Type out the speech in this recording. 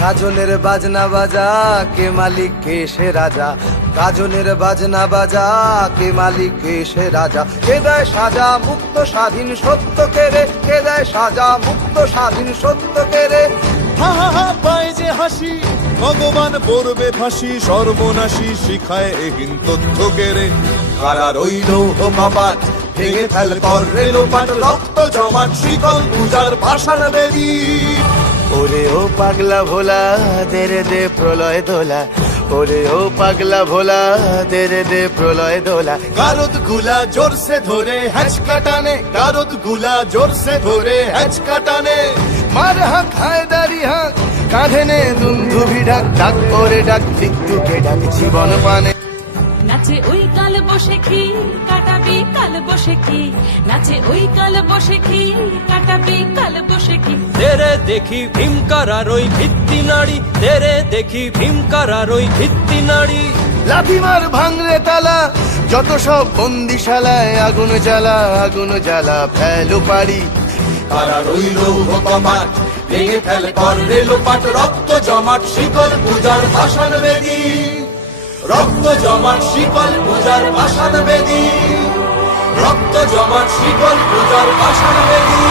গাজনের বাজনা বাজা, কে মালিক, কে সে রাজা? গাজনের বাজনা বাজা, কে মালিক, কে সে রাজা? কে দেয় সাজা মুক্ত স্বাধীন সত্য কেড়ে কে দেয় সাজা মুক্ত স্বাধীন সত্য কেড়ে হা হা হা পায় যে হাসি, ভগবান পড়বে ফাঁসি, সর্বনাশী শিখায় এহীন তথ্য কেড়ে কারার ওই লৌহ কপাট ভেঙে ফেল কর রেলোপাট, রক্ত জমাট শিকল, পূজার ভাষান বেদী। পাগলা ভোলা, দেরে দে প্রলয় দোলা। ওরে ও পাগলা ভোলা, দেরে দে প্রলয় দোলা। গারদগুলা জোরসে ধরে হ্যাচ কাটানে, গারদগুলা জোরসে ধরে হ্যাচ কাটানে। মার হাক, হায় দাড়ি কাঁধে নে দুন্ধুভি ডাক ডাক করে ডাক মৃত্যুকে ডাক, জীবন পানে। নাচে ওই বসে খি কাটাবি কাল বসে কি নাচে ওই কাল বসে কি কাটাবি কাল বসে খি তেরে দেখি ভীমকারার ওই ভিত্তি নাড়ি তেরে দেখি ভীমকারার ওই ভিত্তি নাড়ি। লাথি মার ভাঙরে তালা যত সব বন্দিশালায় আগুন জ্বালা আগুন জ্বালা ফেলো পারি কারা রইল কপাট ভেঙে ফেল কর রেলোপাট রক্ত জমাট শিকল পূজার ভাষান বেদী। রক্ত জমাট শিকল পূজার ভাষান বেদী। রক্ত জমাট শিকল পূজার ভাষান বেদী।